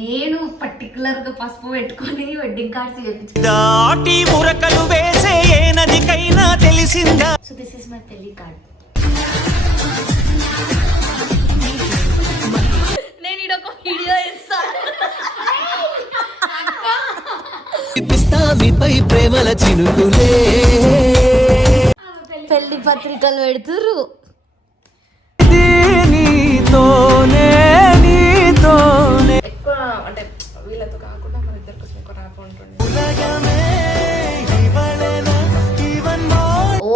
నేను పర్టికులర్ గా పసుపు పెట్టుకొని వెడ్డింగ్ కార్డ్స్ చేయించాను. దాటి మురకలు వేసే ఏ నదికైనా తెలిసిందా. సో దిస్ ఇస్ మై పెళ్లి కార్డ్. నేను ఇదొక వీడియో ఇస్తాను. మీపై ప్రేమల చినుకులే పెళ్లి పత్రికలు పెడుతురు. ఎక్కువ అంటే వీళ్ళతో కాకుండా మన ఇద్దరికి కొంచెం ఎక్కువ ర్యాప్ ఉంటుంది.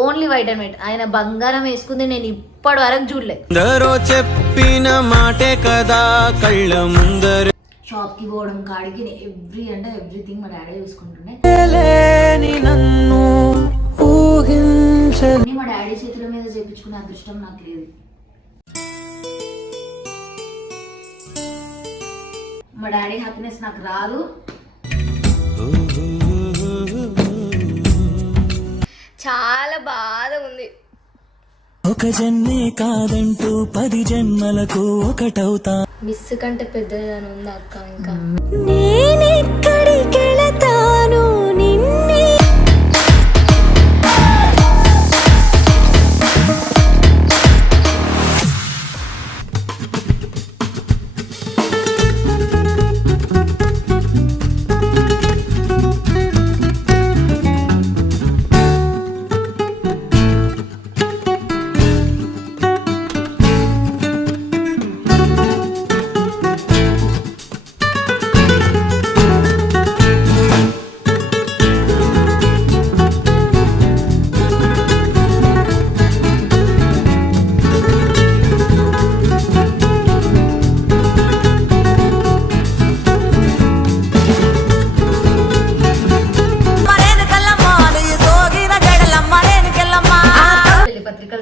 Only white and white. ఆయన బంగారం వేసుకుంది నేను ఇప్పటి వరకు చూడలే. చెప్పిన మాటే కదా కళ్ళ ముందర. షాప్ కి పోవడం కాడికి ఎవ్రీథింగ్ మా డాడీ చూసుకుంటుండే. మా డాడీ చేతుల మీద చేపించుకునే అదృష్టం నాకు లేదు. మా డాడీ హ్యాపీనెస్ నాకు రాదు. చాలా బాధ ఉంది. ఒక జన్మే కాదంటూ 10 జన్మలకు ఒకటవుతా. మిస్ కంటే పెద్దదని ఉంది అక్క. ఇంకా నేనెక్కడికెళతాను నిన్నే.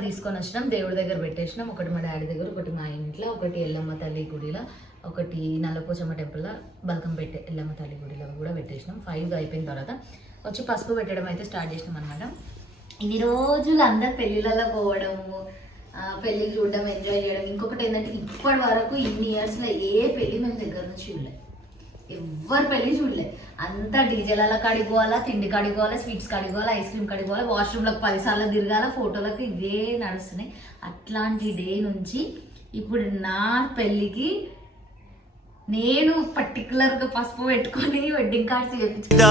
తీసుకొని వచ్చినాం, దేవుడి దగ్గర పెట్టేసినాం. ఒకటి మా డాడీ దగ్గర, ఒకటి మా ఇంట్లో, ఒకటి ఎల్లమ్మ తల్లి గుడిలో, ఒకటి నల్లపోచమ్మ టెంపుల్లో, బల్కంపేట ఎల్లమ్మ తల్లి గుడిలో కూడా పెట్టేసినాం. 5 అయిపోయిన తర్వాత వచ్చి పసుపు పెట్టడం అయితే స్టార్ట్ చేసినాం అనమాట. ఇన్ని రోజులు అందరు పెళ్ళిళ్ళలో పోవడము, పెళ్ళి చూడడం, ఎంజాయ్ చేయడం. ఇంకొకటి ఏంటంటే ఇప్పటి వరకు ఇన్ని ఇయర్స్లో ఏ పెళ్ళి మేము దగ్గర నుంచి చూడలేదు. ఎవ్వరు పెళ్ళి చూడలే. అంతా డీజేల కాడికి పోవాలా, తిండి కాడికి పోవాలా, స్వీట్స్ కాడికి పోవాలా, ఐస్ క్రీమ్ కాడికి పోవాలా, వాష్రూమ్లకు 10 సార్లు తిరగాల, ఫోటోలకు ఇవే నడుస్తున్నాయి. అట్లాంటి డే నుంచి ఇప్పుడు నా పెళ్ళికి నేను పర్టికులర్గా పసుపు పెట్టుకొని వెడ్డింగ్ కార్డ్స్ చేయించుకుని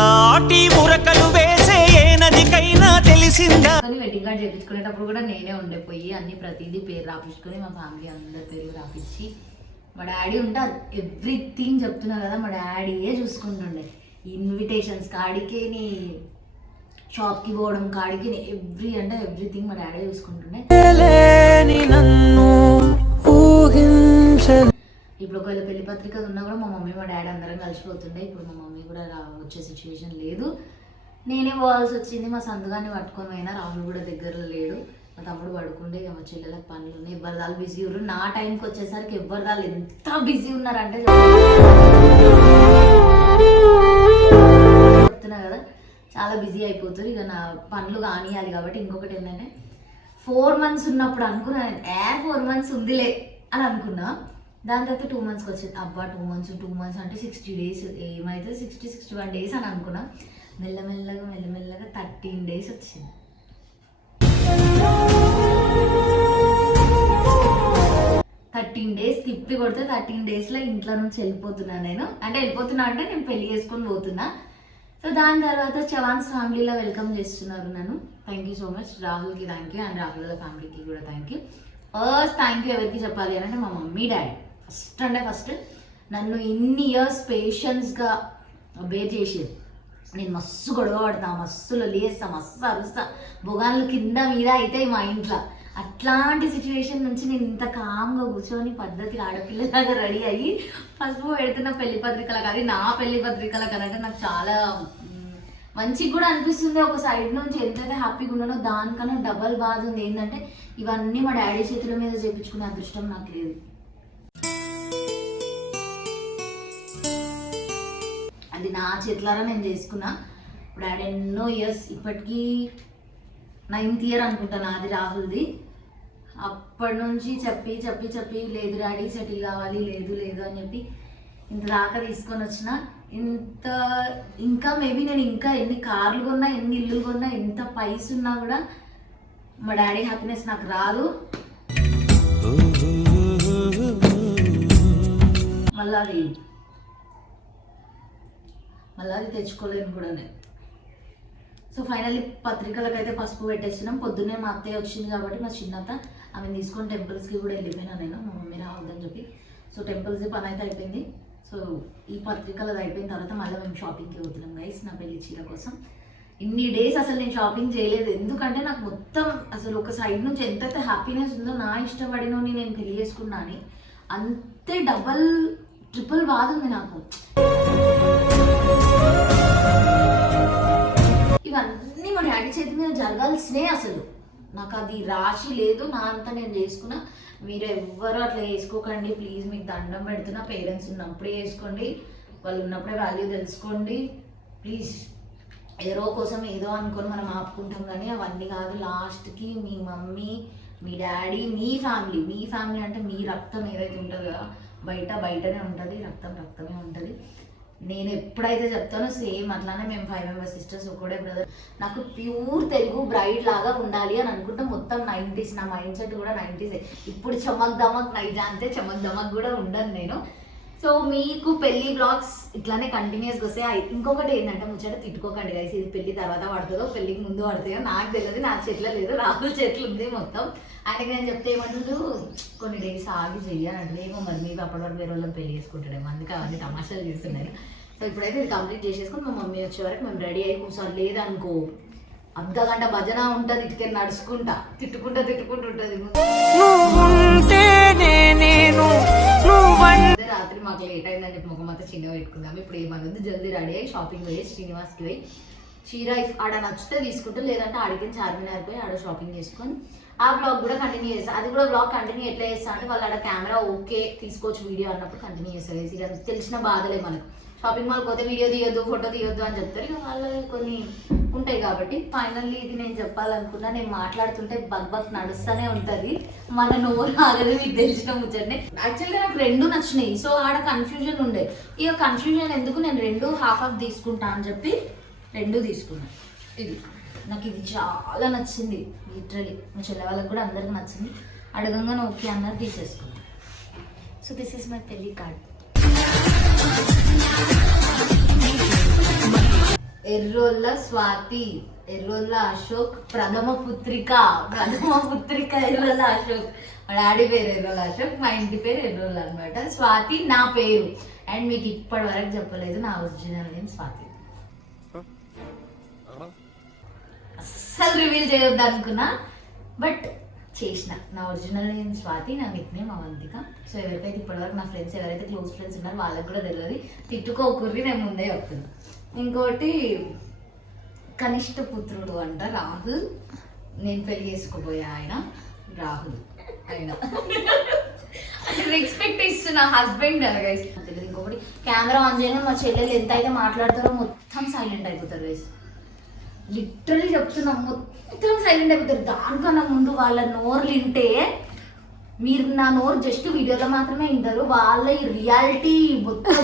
వెడ్డింగ్ కార్డ్ చేయించుకునేటప్పుడు కూడా నేనే ఉండిపోయి అన్ని ప్రతిదీ పేరు రాపించుకొని మా ఫ్యామిలీ అందరి పేరు రాపించి, మా డాడీ ఉంటే ఎవ్రీథింగ్ చెప్తున్నా కదా, మా డాడీయే చూసుకుంటుండే. ఇన్విటేషన్స్ కాడికి, నీ షాప్కి పోవడం కాడికి, ఎవ్రీథింగ్ మా డాడీ చూసుకుంటుండే. ఇప్పుడు ఒకవేళ పెళ్లి పత్రిక ఉన్నా కూడా మా మమ్మీ మా డాడీ అందరం కలిసిపోతుండే. ఇప్పుడు మా మమ్మీ కూడా వచ్చే సిచ్యువేషన్ లేదు, నేనే పోవాల్సి వచ్చింది. మా సందుగాన్ని పట్టుకొని పోయినా, రాహుల్ కూడా దగ్గరలో లేడు. మా తమ్ముడు పడుకుంటే ఇక మా చెల్లెలకు పనులు ఉన్నాయి. ఎవరిదాలు బిజీ ఉన్నారు. నా టైంకి వచ్చేసరికి ఎవరిదాలు ఎంత బిజీ ఉన్నారంటే చెప్తున్నా కదా, చాలా బిజీ అయిపోతారు. ఇక నా పనులు కానియాలి కాబట్టి. ఇంకొకటి ఏంటంటే 4 months ఉన్నప్పుడు అనుకున్నా, 4 months ఉందిలే అని అనుకున్నా. దాని తర్వాత 2 monthsకి వచ్చింది. అబ్బా 2 months అంటే 60 days, ఏమైతే 60-61 days అని అనుకున్నా. మెల్లమెల్లగా 13 days వచ్చింది. 13 days తిప్పి కొడితే 13 daysలో ఇంట్లో నుంచి వెళ్ళిపోతున్నా నేను. అంటే నేను పెళ్లి చేసుకొని పోతున్నా. సో దాని తర్వాత చవాన్స్ ఫ్యామిలీలో వెల్కమ్ చేస్తున్నారు నన్ను. Thank you so much. రాహుల్కి థ్యాంక్ యూ, అండ్ రాహుల్ ఫ్యామిలీకి కూడా thank you. First thank you ఎవరికి చెప్పాలి అంటే మా మమ్మీ డాడీ. ఫస్ట్ నన్ను ఇన్ని ఇయర్స్ పేషెన్స్గా బేర్ చేసేది. నేను మస్తు గొడవ పడతా, మస్తు లేస్తా, మస్తు అరుస్తా, బొగాన్లు కింద మీద అయితే మా ఇంట్లో. అట్లాంటి సిచ్యువేషన్ నుంచి నేను ఇంత కామ్గా కూర్చొని పద్ధతి ఆడపిల్లలాగా రెడీ అయ్యి పసుపు పెడుతున్న పెళ్లి పత్రికలకు, అది నా పెళ్లి పత్రికలకు అనంటే నాకు చాలా మంచిగా కూడా అనిపిస్తుంది. ఒక సైడ్ నుంచి ఎంతైతే హ్యాపీగా ఉన్నానో దానికన్నా డబల్ బాధ ఉంది. ఏంటంటే ఇవన్నీ మా డాడీ చేతుల మీద చేయించుకునే అదృష్టం నాకు లేదు. అది నా చేతులారా నేను చేసుకున్నా. ఇప్పుడు డాడీ ఎన్నో ఇయర్స్, ఇప్పటికీ 9th year అనుకుంటా నాది, రాహుల్ది. అప్పటి నుంచి చెప్పి లేదు డాడీ సెటిల్ కావాలి, లేదు అని చెప్పి ఇంత దాకా తీసుకొని వచ్చిన ఇంత ఇంకా మేబీ నేను ఇంకా ఎన్ని కార్లు కొన్నా ఎన్ని ఇల్లు కొన్నా ఎంత పైసలు ఉన్నా కూడా మా డాడీ హ్యాపీనెస్ నాకు రాదు. మళ్ళీ అది తెచ్చుకోలేను కూడా నేను. సో ఫైనల్లీ పత్రికలకైతే పసుపు పెట్టేసినాం. పొద్దున్నే మా అత్తయ్య వచ్చింది కాబట్టి మా చిన్నత్త ఆమెను తీసుకొని టెంపుల్స్కి కూడా వెళ్ళిపోయినా నేను, మా మమ్మీ రావద్దని చెప్పి. సో టెంపుల్స్ది పని అయితే అయిపోయింది. సో ఈ పత్రికలు అయిపోయిన తర్వాత మళ్ళీ మేము షాపింగ్కి పోతున్నాం గైస్, నా పెళ్లి చీర కోసం. ఇన్ని డేస్ అసలు నేను షాపింగ్ చేయలేదు, ఎందుకంటే నాకు మొత్తం అసలు ఒక సైడ్ నుంచి ఎంతైతే హ్యాపీనెస్ ఉందో నా ఇష్టపడినోని నేను పెళ్లి చేసుకున్నా అని, అంతే డబల్ ట్రిపుల్ బాధ ఉంది నాకు. ఇవన్నీ మా డాడీ చేతి మీద జరగాల్సినే, అసలు నాకు అది రాశి లేదు. నా అంతా నేను చేసుకున్నా. మీరు ఎవ్వరు అట్లా చేసుకోకండి ప్లీజ్, మీకు దండం పెడుతున్నా. పేరెంట్స్ ఉన్నప్పుడే చేసుకోండి, వాళ్ళు ఉన్నప్పుడే వాల్యూ తెలుసుకోండి ప్లీజ్. ఏదో కోసం ఏదో అనుకొని మనం ఆపుకుంటాం కానీ అవన్నీ కాదు. లాస్ట్కి మీ మమ్మీ, మీ డాడీ, మీ ఫ్యామిలీ అంటే మీ రక్తం ఏదైతే ఉంటుందో కదా, బయటనే ఉంటుంది, రక్తమే ఉంటుంది. నేను ఎప్పుడైతే చెప్తానో సేమ్ అట్లానే మేము 5 మెంబర్స్ సిస్టర్స్, ఒకడే బ్రదర్. నాకు ప్యూర్ తెలుగు బ్రైడ్ లాగా ఉండాలి అని అనుకుంటే మొత్తం 90s, నా మైండ్ సెట్ కూడా 90s. ఇప్పుడు చమక్ దమక్ నైజా అంతే, చమక్ దమక్ కూడా ఉండను నేను. సో మీకు పెళ్లి బ్లాగ్స్ ఇట్లానే కంటిన్యూస్గా వస్తాయి. ఇంకొకటి ఏంటంటే ముచ్చట తిట్టుకోకండి గైస్, ఇది పెళ్లి తర్వాత పడుతుందో పెళ్లికి ముందు పడుతుందో నాకు తెలియదు, నా చేతిలో లేదు, రాహుల్ చేతులు ఉంది మొత్తం. ఆయనకి నేను చెప్తే ఏమంటుండు, కొన్ని డేస్ ఆగి చెయ్యాలంటే ఏమో మరి మీకు అప్పటి వరకు వేరే వాళ్ళని పెళ్లి చేసుకుంటాడేమో, అందుకే అవన్నీ తమాషాలు చేస్తున్నాయి. సో ఇప్పుడైతే ఇది కంప్లీట్ చేసేసుకుని మా మమ్మీ వచ్చే వరకు మేము రెడీ అయ్యి కూర్చొని, లేదనుకో అర్ధగంట భజన ఉంటుంది, ఇటుకే నడుచుకుంటా తిట్టుకుంటూ ఉంటుంది. రాత్రి మాకు లేట్ అయిందని చెప్పి ముఖం అంతా చిన్న పెట్టుకుందాం. ఇప్పుడు ఏమన్నది జల్దీ రెడీ అయ్యి షాపింగ్ పోయి శ్రీనివాస్కి పోయి చీర ఆడ నచ్చితే తీసుకుంటాం, లేదంటే ఆడికి చార్మినార్ పోయి ఆడ షాపింగ్ చేసుకొని ఆ బ్లాగ్ కూడా కంటిన్యూ చేస్తాను. అది కూడా బ్లాగ్ కంటిన్యూ ఎట్లా చేస్తా అంటే వాళ్ళు ఆడ కెమెరా ఓకే తీసుకోవచ్చు వీడియో అన్నప్పుడు కంటిన్యూ చేస్తారు. ఇక తెలిసిన బాధలే మనకు, షాపింగ్ మాల్ పోతే వీడియో తీయొద్దు ఫోటో తీయొద్దు అని చెప్తారు, ఇక వాళ్ళు కొన్ని ఉంటాయి కాబట్టి. ఫైనల్లీ ఇది నేను చెప్పాలనుకున్నా, నేను మాట్లాడుతుంటే బగ్ నడుస్తూనే ఉంటుంది, మన నోరు ఆగదు, మీకు తెలిసిన ముచ్చటనే. యాక్చువల్గా నాకు 2 నచ్చినాయి. సో ఆడ కన్ఫ్యూజన్ ఉండే, ఇక కన్ఫ్యూజన్ ఎందుకు, నేను 2 హాఫ్ తీసుకుంటా అని చెప్పి 2 తీసుకున్నాను. ఇది నాకు ఇది చాలా నచ్చింది, లిటరలీ మా చెల్లె వాళ్ళకి కూడా అందరికి నచ్చింది. అడగంగానే ఓకే అన్నది తీసేసుకున్నాను. సో దిస్ ఈస్ మై పెళ్లి కార్డ్. ఎర్రోళ్ళ స్వాతి, ఎర్రోళ్ళ అశోక్, ప్రథమ పుత్రిక ఎర్రోళ్ళ అశోక్. మా డాడీ పేరు ఎర్రోళ్ళ అశోక్, మా ఇంటి పేరు ఎర్రోళ్ళ అనమాట. స్వాతి నా పేరు. అండ్ మీకు ఇప్పటి వరకు చెప్పలేదు, నా ఒరిజినల్ నేమ్ స్వాతి. అస్సలు రివీల్ చేయొద్దు అనుకున్నా, బట్ చేసిన. నా ఒరిజినల్ నేమ్ స్వాతి, నా నిక్ నేమ్ అవంతిక. సో ఎవరికైతే ఇప్పటివరకు నా ఫ్రెండ్స్ ఎవరైతే క్లోజ్ ఫ్రెండ్స్ ఉన్నారో వాళ్ళకి కూడా తెలియదు, తిట్టుకోకుర్రి నేను ముందే చెప్తున్నా. ఇంకోటి కనిష్ట పుత్రుడు అంట రాహుల్, నేను పెళ్లి చేసుకోబోయే ఆయన రాహుల్. ఆయన రెస్పెక్ట్ ఇస్తున్నా, హస్బెండ్ గైస్ తెలియదు. ఇంకొకటి కెమెరా ఆన్ చేయగానే మా చెల్లెలు ఎంత అయితే మాట్లాడతారో మొత్తం సైలెంట్ అయిపోతారు గైస్, లిటరలీ చెప్తున్నా, మొత్తం సైలెంట్ అయిపోతారు. దానికన్నా ముందు వాళ్ళ నోర్లు వింటే, మీరు నా నోరు జస్ట్ వీడియోలో మాత్రమే వింటారు, వాళ్ళ ఈ రియాలిటీ మొత్తం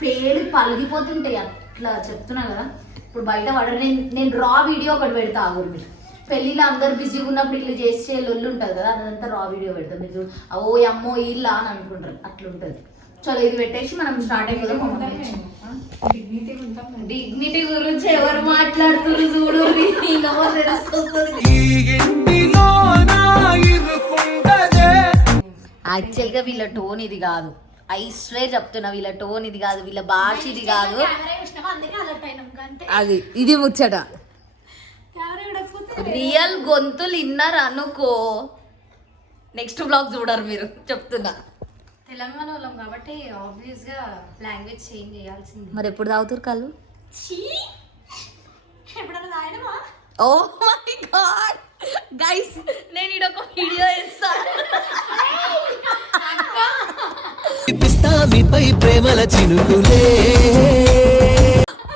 పేలి పలిగిపోతుంటాయి. అట్లా చెప్తున్నా కదా, ఇప్పుడు బయట పడరు. నేను రా వీడియో ఒకటి పెడతా ఆగురు, మీరు పెళ్ళిలో అందరు బిజీగా ఉన్నప్పుడు ఇల్లు చేసే లొల్లు ఉంటుంది కదా, అదంతా రా వీడియో పెడతాం. మీరు ఓ అమ్మో ఇల్లా అని అనుకుంటారు, అట్లుంటుంది. చలో ఇది పెట్టేసి మనం స్టార్ట్ అయిపోతాం. డిగ్నిటీ గురించి ఎవరు మాట్లాడుతున్నారు చూడు, యాక్చువల్ గా వీళ్ళ టోన్ ఇది కాదు, ఐస్వే చెప్తున్నా, వీళ్ళ టోన్ ఇది కాదు, వీళ్ళ భాష ఇది కాదు. అది ఇది ముచ్చట, రియల్ గొంతులు ఇన్నారు అనుకో నెక్స్ట్ బ్లాగ్ చూడరు మీరు, చెప్తున్నా. తెలంగాణ వాళ్ళం కాబట్టి ఆబ్వియస్ గా లాంగ్వేజ్ చేంజ్ చేయాల్సింది. మరి ఎప్పుడు తాగుతారు కళ్ళు? ఓ మై గాడ్ గైస్, నేను ఇడొక వీడియో ఇస్తాను.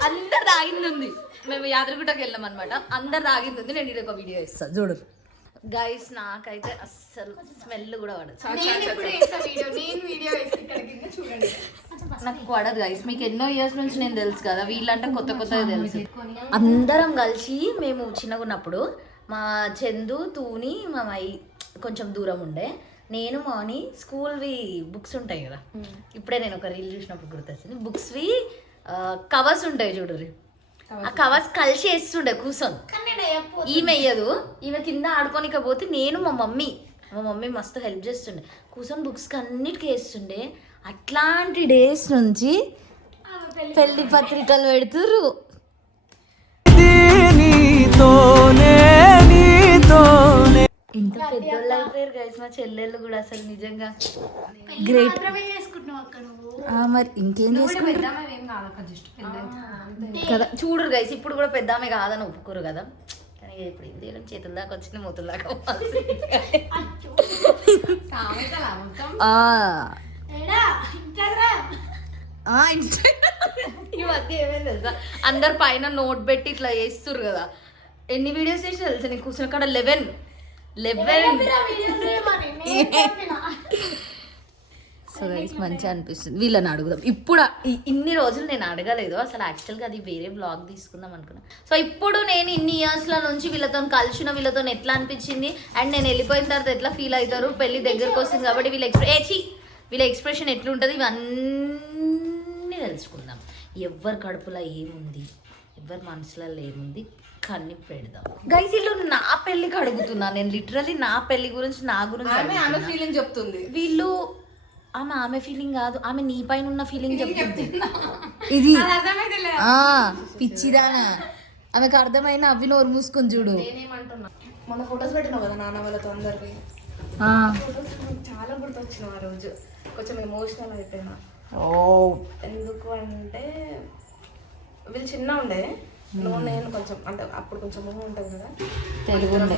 అందరు తాగింది ఉంది, మేము యాదగిరిగుట్టకి వెళ్ళాం అనమాట, అందరు తాగింది ఉంది, నేను ఇడొక వీడియో ఇస్తాను చూడు. గైస్ నాకైతే అస్సలు స్మెల్ కూడా పడదు. నాకు పడదు గైస్. మీకు ఎన్నో ఇయర్స్ నుంచి నేను తెలుసు కదా, వీళ్ళంటే కొత్త కొత్తగా తెలుసు. అందరం కలిసి మేము చిన్నగా ఉన్నప్పుడు మా చందు తూని మా మై కొంచెం దూరం ఉండే, నేను మాని స్కూల్వి బుక్స్ ఉంటాయి కదా, ఇప్పుడే నేను ఒక రీల్ చూసినప్పుడు గుర్తొచ్చింది, బుక్స్వి కవర్స్ ఉంటాయి చూడు, ఆ కవర్స్ కలిసి వేస్తుండే కూర్చొని. ఈమె వేయదు, ఈమె కింద ఆడుకోనికపోతే నేను మా మమ్మీ మస్తు హెల్ప్ చేస్తుండే, కూర్చొని బుక్స్కి అన్నిటికీ వేస్తుండే. అట్లాంటి డేస్ నుంచి పెళ్లి పత్రికలు పెడుతురు. ఇంత పెద్దోళ్ళు అయిపోయారు గైస్ మా చెల్లెళ్ళు కూడా, అసలు నిజంగా గ్రేట్. మరి ఇంకేం కదా చూడరు గైస్, ఇప్పుడు కూడా పెద్ద ఆమె కాదని ఒప్పుకోరు కదా. కానీ ఇప్పుడు ఏం చేయడం, చేతుల దాకా వచ్చిన మూతుల దాకా ఈ మధ్య ఏమైంది తెలుసా, అందరు పైన నోట్ పెట్టి ఇట్లా వేస్తురు కదా. ఎన్ని వీడియోస్ చేసి తెలుసా నీకు, కూర్చున్న కాడ 11. సో గైస్ మంచిగా అనిపిస్తుంది. వీళ్ళని అడుగుదాం ఇప్పుడు. ఇన్ని రోజులు నేను అడగలేదు అసలు, యాక్చువల్గా అది వేరే బ్లాగ్ తీసుకుందాం అనుకున్నా. సో ఇప్పుడు నేను ఇన్ని ఇయర్స్ల నుంచి వీళ్ళతో కలిసిన, వీళ్ళతో ఎట్లా అనిపించింది అండ్ నేను వెళ్ళిపోయిన తర్వాత ఎట్లా ఫీల్ అవుతారు, పెళ్లి దగ్గరకు వస్తుంది కాబట్టి వీళ్ళ ఎక్స్ప్రెషన్ ఎట్లుంటుంది, ఇవన్నీ తెలుసుకుందాం. ఎవరి కడుపులో ఏముంది, ఎవరి మనసులలో ఏముంది కన్ని పెడదాం గైస్. వీళ్ళు నా పెళ్లికి అడుగుతున్నా నేను, లిటరలీ నా పెళ్లి గురించి, నా గురించి ఫీలింగ్ చెప్తుంది. వీళ్ళు ఆమె ఫీలింగ్ కాదు, ఆమె నీ పైన ఉన్న ఫీలింగ్ చెప్తుంది. ఇది పిచ్చిదానా, ఆమెకు అర్థమైన అవి నోరు మూసుకొని చూడు. నేనేమంటున్నా, మన ఫొటోస్ పెట్టినావు కదా నాన్న వాళ్ళతో అందరివి, చాలా గుర్తొచ్చిన ఆ రోజు. కొంచెం ఎమోషనల్ అయిపోయినా. ఎందుకు అంటే వీళ్ళు చిన్న ఉండే, నేను కొంచెం అంటే అప్పుడు కొంచెం ఉంటుంది కదా తెలుగు ఉండే,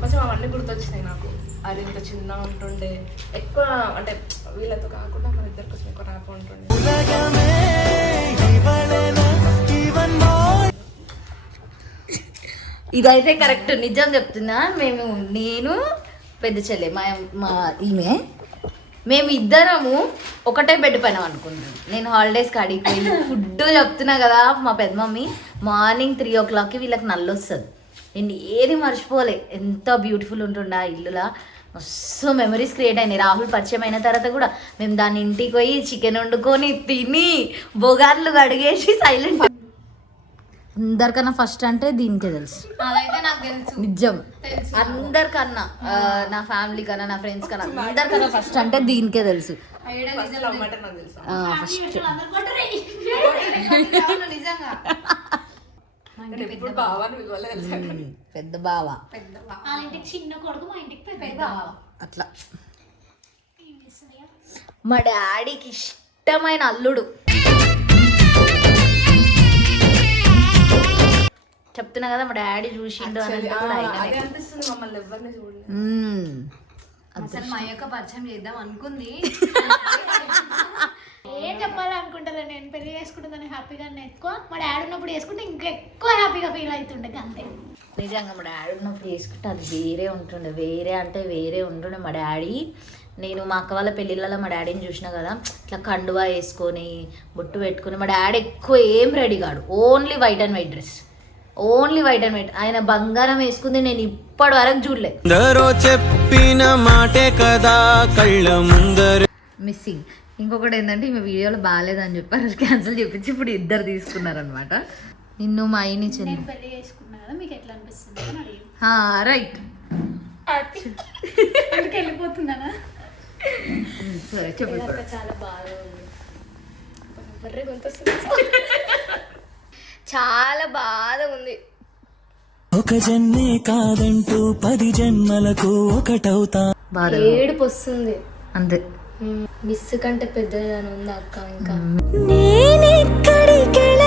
కొంచెం అవన్నీ గుర్తొచ్చినాయి నాకు. అది ఇంత చిన్న ఉంటుండే, ఎక్కువ అంటే వీళ్ళతో కాకుండా మన ఇద్దరు కొంచెం ఎక్కువ ర్యాప్ ఉంటుండే. ఇదైతే కరెక్ట్, నిజం చెప్తున్నా. నేను పెద్ద చెల్లె మా ఈమె, మేము ఇద్దరము ఒకటే బెడ్ పైన అనుకుంటాం. నేను హాలిడేస్కి అడిగిపోయి ఫుడ్ చెప్తున్నా కదా, మా పెద్ద మమ్మీ మార్నింగ్ 3 o'clockకి వీళ్ళకి నల్లొస్తుంది. నేను ఏది మర్చిపోలే, ఎంత బ్యూటిఫుల్ ఉంటుండే ఆ ఇల్లులా. మస్తు మెమరీస్ క్రియేట్ అయినాయి. రాహుల్ పరిచయం అయిన తర్వాత కూడా మేము దాని ఇంటికి పోయి చికెన్ వండుకొని తిని బొగార్లు కడిగేసి సైలెంట్. అందరికన్నా ఫస్ట్ అంటే దీనికే తెలుసు, నిజం. అందరికన్నా, నా ఫ్యామిలీ కన్నా, నా ఫ్రెండ్స్ కన్నా, అందరికన్నా ఫస్ట్ అంటే దీనికే తెలుసు. ఫస్ట్ పెద్ద బావ, చిన్న కొడుకు, మా ఇంటికి పెద్ద అట్లా. మా డాడీకి ఇష్టమైన అల్లుడు. చెప్తున్నా కదా, మా డాడీ చూసిండు అనిపిస్తుంది. మమ్మల్ని ఎవరిని చూడలేదు. అసలు మా యొక్క పరిచయం చేద్దాం అనుకుంది. ఏం చెప్పాలనుకుంటారా, నేను పెళ్లి చేసుకుంటుందని హ్యాపీగా ఎక్కువ, మా డాడీ ఉన్నప్పుడు చేసుకుంటే ఇంకా ఎక్కువ హ్యాపీగా ఫీల్ అవుతుండే అంతే. నిజంగా మా డాడీ ఉన్నప్పుడు చేసుకుంటే అది వేరే ఉంటుండే, వేరే ఉంటుండే. మా డాడీ, నేను మా అక్క వాళ్ళ పెళ్ళిళ్ళలో మా డాడీని చూసినా కదా, ఇట్లా కండువా వేసుకొని బొట్టు పెట్టుకొని. మా డాడీ ఎక్కువ ఏం రెడీ కాడు, only white and white dress, only white and white. ఆయన బంగారం వేసుకుంది నేను ఇప్పటి వరకు చూడలే. చెప్పిన మాటే కదా కళ్ళ ముందర మిస్సింగ్. ఇంకొకటి ఏంటంటే ఈమె వీడియోలో బాగాలేదని చెప్పారు, క్యాన్సిల్ చేపించి ఇప్పుడు ఇద్దరు తీసుకున్నారనమాట. నిన్ను మా అయిని చెల్లి పెళ్లి చేసుకున్నా కదా, మీకు ఎట్లా అనిపిస్తుంది అని అడిగి. రైట్, వెళ్ళిపోతుందా సరే చెప్పు. చాలా బాగా చాలా బాధ ఉంది. ఒక జన్మే కాదంటూ 10 జన్మలకు ఒకటవుతా. ఏడుపు వస్తుంది అంతే. మిస్ కంటే పెద్దదని ఉంది అక్క. ఇంకా నేనెక్కడికెళ్ళ